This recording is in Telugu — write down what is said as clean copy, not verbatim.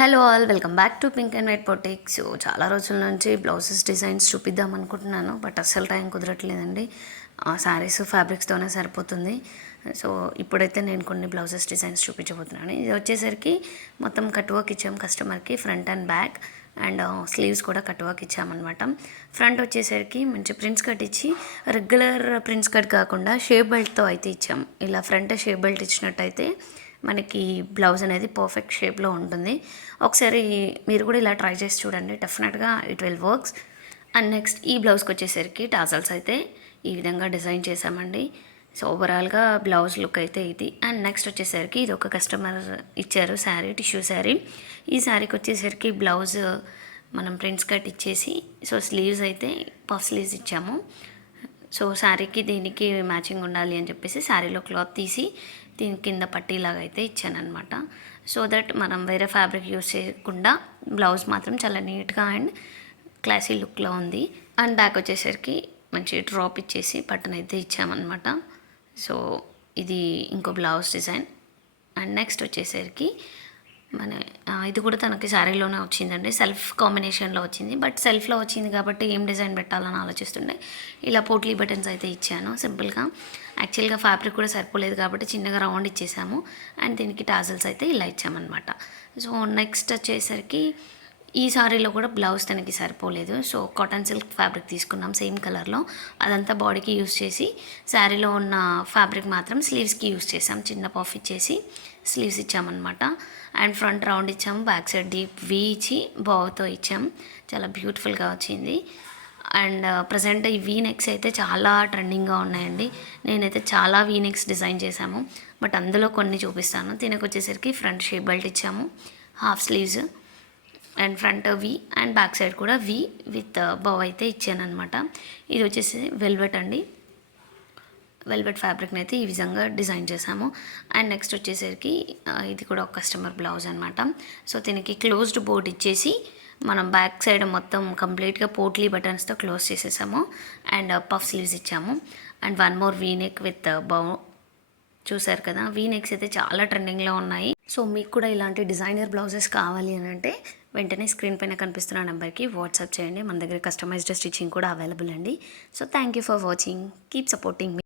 Hello all, welcome back to pink and white boutique. So చాలా రోజుల నుంచి బ్లౌజెస్ డిజైన్స్ చూపిద్దాం అనుకుంటున్నాను, బట్ అస్సలు టైం కుదరట్లేదండి. శారీస్ ఫ్యాబ్రిక్స్తోనే సరిపోతుంది. సో ఇప్పుడైతే నేను కొన్ని బ్లౌజెస్ డిజైన్స్ చూపించబోతున్నాను. ఇది వచ్చేసరికి మొత్తం కట్ వర్క్ ఇచ్చాం కస్టమర్కి, front and back, and sleeves కూడా కట్ వర్క్ ఇచ్చామన్నమాట. ఫ్రంట్ వచ్చేసరికి మంచి ప్రిన్స్ కట్ ఇచ్చి, రెగ్యులర్ ప్రిన్స్ కట్ కాకుండా షేప్ బెల్ట్తో అయితే ఇచ్చాం. ఇలా ఫ్రంట్ షేప్ బెల్ట్ ఇచ్చినట్టయితే మనకి బ్లౌజ్ అనేది పర్ఫెక్ట్ షేప్లో ఉంటుంది. ఒకసారి మీరు కూడా ఇలా ట్రై చేసి చూడండి, డెఫినెట్గా it will works. And next ఈ బ్లౌజ్కి వచ్చేసరికి టాజల్స్ అయితే ఈ విధంగా డిజైన్ చేసామండి. సో ఓవరాల్గా బ్లౌజ్ లుక్ అయితే ఇది. అండ్ నెక్స్ట్ వచ్చేసరికి ఇది ఒక కస్టమర్ ఇచ్చారు శారీ, టిష్యూ శారీ. ఈ శారీకి వచ్చేసరికి బ్లౌజ్ మనం ప్రింట్స్ కట్ ఇచ్చేసి, సో స్లీవ్స్ అయితే పఫ్ స్లీవ్స్ ఇచ్చాము. సో శారీకి దీనికి మ్యాచింగ్ ఉండాలి అని చెప్పేసి శారీలో క్లాత్ తీసి దీని కింద పట్టీలాగా అయితే ఇచ్చానమాట. సో దట్ మనం వేరే ఫ్యాబ్రిక్ యూస్ చేయకుండా బ్లౌజ్ మాత్రం చాలా నీట్గా అండ్ క్లాసీ లుక్లో ఉంది. అండ్ బ్యాక్ వచ్చేసరికి మంచి డ్రాప్ ఇచ్చేసి బటన్ అయితే ఇచ్చామన్నమాట. సో ఇది ఇంకో బ్లౌజ్ డిజైన్. అండ్ నెక్స్ట్ వచ్చేసరికి మన ఇది కూడా తనకి శారీలోనే వచ్చిందండి, సెల్ఫ్ కాంబినేషన్లో వచ్చింది. బట్ సెల్ఫ్లో వచ్చింది కాబట్టి ఏం డిజైన్ పెట్టాలని ఆలోచిస్తుండే ఇలా పోట్లీ బటన్స్ అయితే ఇచ్చాను సింపుల్గా. యాక్చువల్గా ఫ్యాబ్రిక్ కూడా సరిపోలేదు కాబట్టి చిన్నగా రౌండ్ ఇచ్చేసాము. అండ్ దీనికి టాజల్స్ అయితే ఇలా ఇచ్చామన్నమాట. సో నెక్స్ట్ వచ్చేసరికి ఈ సారీలో కూడా బ్లౌజ్ తనకి సరిపోలేదు. సో కాటన్ సిల్క్ ఫ్యాబ్రిక్ తీసుకున్నాం సేమ్ కలర్లో, అదంతా బాడీకి యూస్ చేసి శారీలో ఉన్న ఫ్యాబ్రిక్ మాత్రం స్లీవ్స్కి యూస్ చేసాం. చిన్న పఫ్ ఇచ్చేసి స్లీవ్స్ ఇచ్చామన్నమాట. అండ్ ఫ్రంట్ రౌండ్ ఇచ్చాము, బ్యాక్ సైడ్ డీప్ వీ ఇచ్చి బావుతో ఇచ్చాం. చాలా బ్యూటిఫుల్గా వచ్చింది. అండ్ ప్రజెంట్ ఈ వీ నెక్స్ అయితే చాలా ట్రెండింగ్గా ఉన్నాయండి. నేనైతే చాలా వీ నెక్స్ డిజైన్ చేశాము, బట్ అందులో కొన్ని చూపిస్తాను. దీనికి వచ్చేసరికి ఫ్రంట్ షేప్ బెల్ట్ ఇచ్చాము, half sleeves and front V and back side కూడా వి విత్ బౌ అయితే ఇచ్చాను అనమాట. ఇది వచ్చేసి వెల్వెట్ అండి, వెల్వెట్ ఫ్యాబ్రిక్ని అయితే ఈ విధంగా డిజైన్ చేసాము. అండ్ నెక్స్ట్ వచ్చేసరికి ఇది కూడా ఒక కస్టమర్ బ్లౌజ్ అనమాట. సో దీనికి క్లోజ్డ్ బోర్డ్ ఇచ్చేసి మనం బ్యాక్ సైడ్ మొత్తం కంప్లీట్గా పోట్లీ బటన్స్తో క్లోజ్ చేసేసాము. అండ్ పఫ్ స్లీవ్స్ ఇచ్చాము. And one more V neck with bow. చూసారు కదా, వీ నెక్స్ అయితే చాలా ట్రెండింగ్లో ఉన్నాయి. సో మీకు కూడా ఇలాంటి డిజైనర్ బ్లౌజెస్ కావాలి అని అంటే వెంటనే స్క్రీన్ పైన కనిపిస్తున్న నెంబర్కి వాట్సాప్ చేయండి. మన దగ్గర కస్టమైజ్డ్ స్టిచ్చింగ్ కూడా అవైలబుల్ అండి. So thank you for watching, keep supporting me.